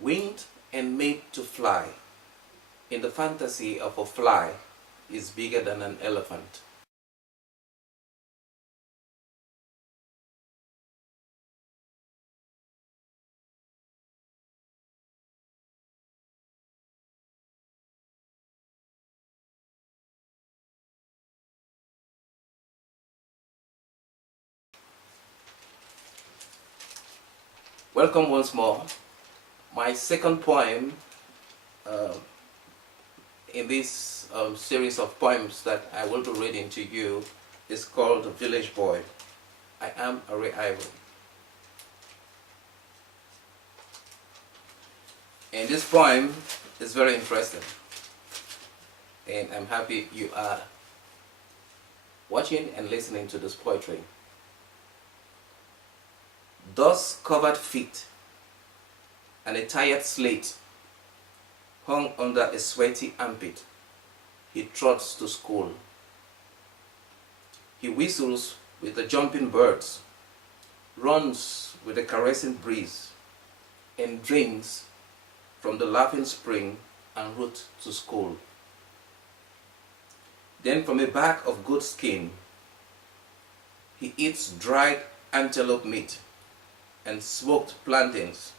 Winged and made to fly, in the fantasy of a fly, is bigger than an elephant. Welcome once more. My second poem uh, in this series of poems that I will be reading to you is called The Village Boy. I am Arrey Ivo. And this poem is very interesting, and I'm happy you are watching and listening to this poetry. Dust-covered feet and a tired slate hung under a sweaty armpit. He trots to school. He whistles with the jumping birds, runs with a caressing breeze, and drinks from the laughing spring en route to school. Then from a bag of goat skin, he eats dried antelope meat and smoked plantains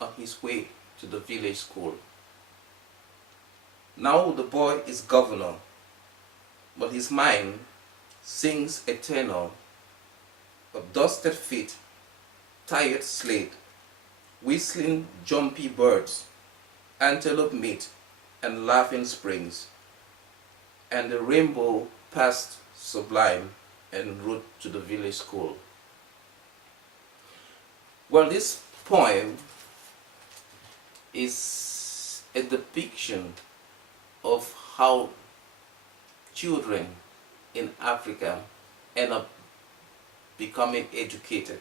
on his way to the village school. Now the boy is governor, but his mind sings a tenor of dusted feet, tired slate, whistling jumpy birds, antelope meat and laughing springs, and the rainbow past sublime en route to the village school. Well, this poem is a depiction of how children in Africa end up becoming educated.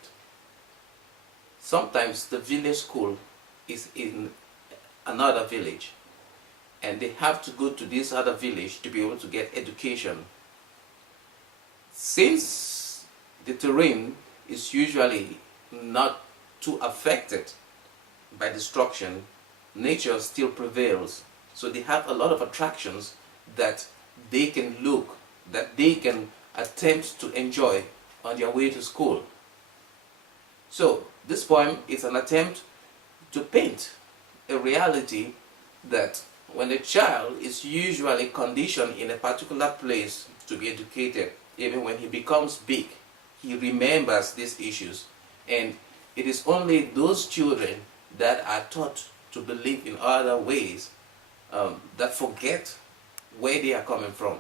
Sometimes the village school is in another village, and they have to go to this other village to be able to get education. Since the terrain is usually not too affected by destruction, nature still prevails. So they have a lot of attractions that they can look, that they can attempt to enjoy on their way to school. So this poem is an attempt to paint a reality that when a child is usually conditioned in a particular place to be educated, even when he becomes big, he remembers these issues, and it is only those children that are taught to believe in other ways that forget where they are coming from.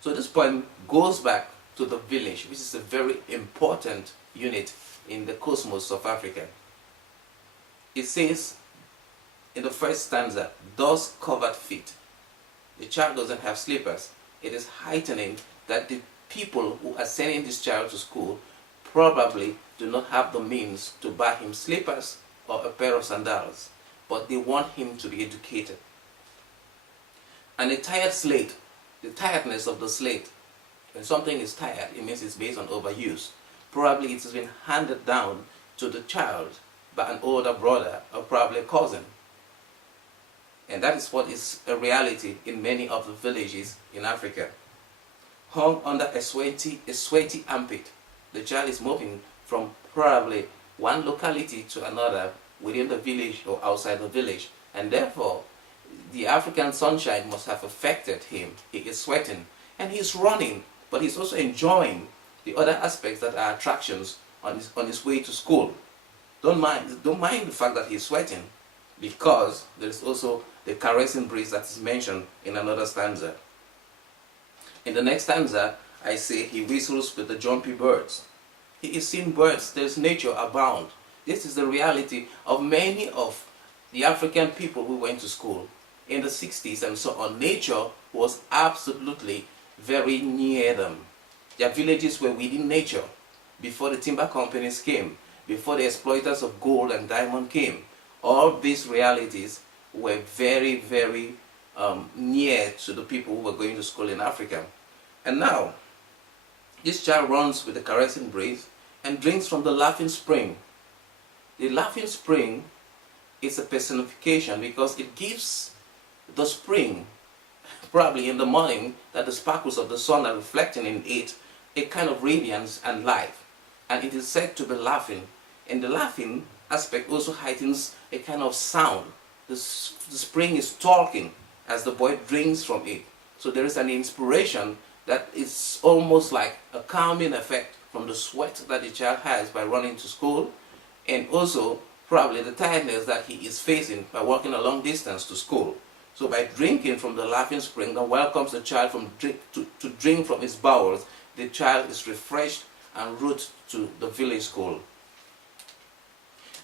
So this poem goes back to the village, which is a very important unit in the cosmos of Africa. It says in the first stanza, dust-covered feet. The child doesn't have slippers. It is heightening that the people who are sending this child to school probably do not have the means to buy him slippers or a pair of sandals, but they want him to be educated. And a tired slate, the tiredness of the slate, when something is tired, it means it's based on overuse. Probably it has been handed down to the child by an older brother or probably a cousin. And that is what is a reality in many of the villages in Africa. Hung under a sweaty armpit, the child is moving from probably one locality to another within the village or outside the village, and therefore the African sunshine must have affected him. He is sweating and he's running, but he's also enjoying the other aspects that are attractions on his way to school. Don't mind the fact that he's sweating, because there is also the caressing breeze that is mentioned in another stanza. In the next stanza, I say he whistles with the jumpy birds. He is seeing birds. There's nature abound. This is the reality of many of the African people who went to school in the 60s and so on. Nature was absolutely very near them. Their villages were within nature before the timber companies came, before the exploiters of gold and diamond came. All these realities were very, very near to the people who were going to school in Africa. And now, this child runs with the caressing breeze and drinks from the laughing spring. The laughing spring it's a personification because it gives the spring, probably in the morning, that the sparkles of the sun are reflecting in it, a kind of radiance and life. And it is said to be laughing. And the laughing aspect also heightens a kind of sound. The spring is talking as the boy drinks from it. So there is an inspiration that is almost like a calming effect from the sweat that the child has by running to school, and also probably the tiredness that he is facing by walking a long distance to school. So by drinking from the laughing spring that welcomes the child to drink from his bowels, the child is refreshed en route to the village school.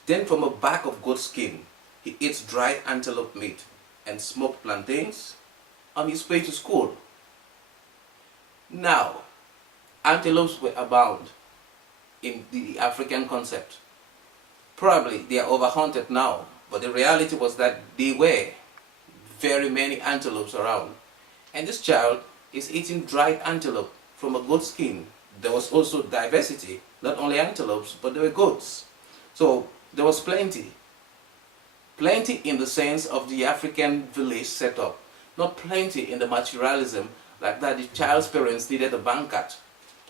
Then from a bag of goat skin, he eats dried antelope meat and smoked plantains on his way to school. Now, antelopes were abound in the African concept. Probably they are overhunted now, but the reality was that there were very many antelopes around. And this child is eating dried antelope from a goat skin. There was also diversity, not only antelopes, but there were goats. So there was plenty. Plenty in the sense of the African village setup, not plenty in the materialism like that the child's parents needed a banquet,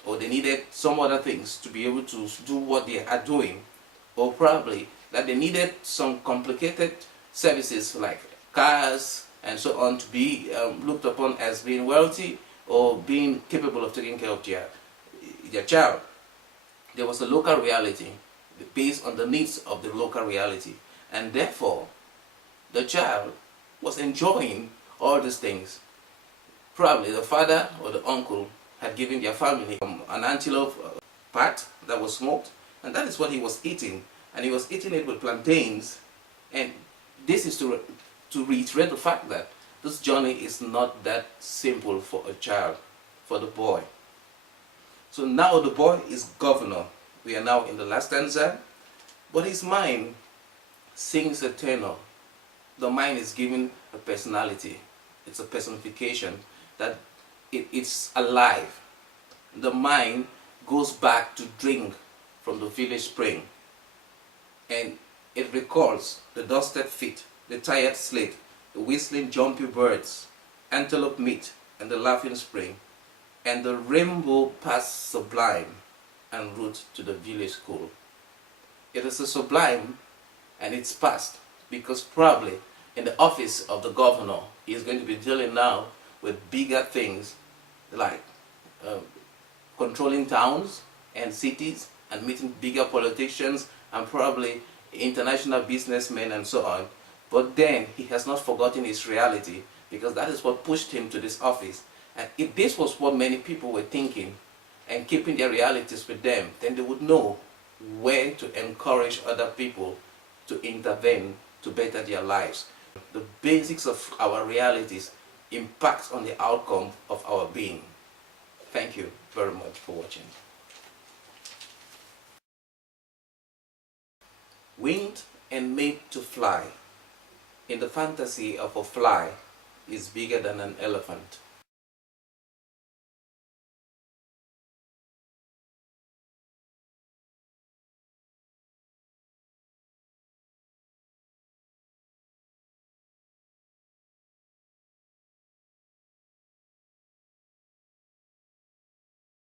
or they needed some other things to be able to do what they are doing, or probably that they needed some complicated services like cars and so on to be looked upon as being wealthy or being capable of taking care of their child. There was a local reality based on the needs of the local reality, and therefore the child was enjoying all these things. Probably the father or the uncle had given their family an antelope part that was smoked, and that is what he was eating, and he was eating it with plantains. And this is to reiterate the fact that this journey is not that simple for a child, for the boy. So now the boy is governor. We are now in the last stanza, but his mind sings a tenor. The mind is given a personality. It's a personification that it's alive. The mind goes back to drink from the village spring, and it recalls the dusted feet, the tired slate, the whistling jumpy birds, antelope meat, and the laughing spring, and the rainbow path sublime en route to the village school. It is a sublime, and it's past, because probably in the office of the governor, he is going to be dealing now with bigger things like controlling towns and cities and meeting bigger politicians and probably international businessmen and so on. But then he has not forgotten his reality, because that is what pushed him to this office. And if this was what many people were thinking and keeping their realities with them, then they would know where to encourage other people to intervene to better their lives. The basics of our realities impacts on the outcome of our being. Thank you very much for watching. Winged and made to fly. In the fantasy of a fly is bigger than an elephant.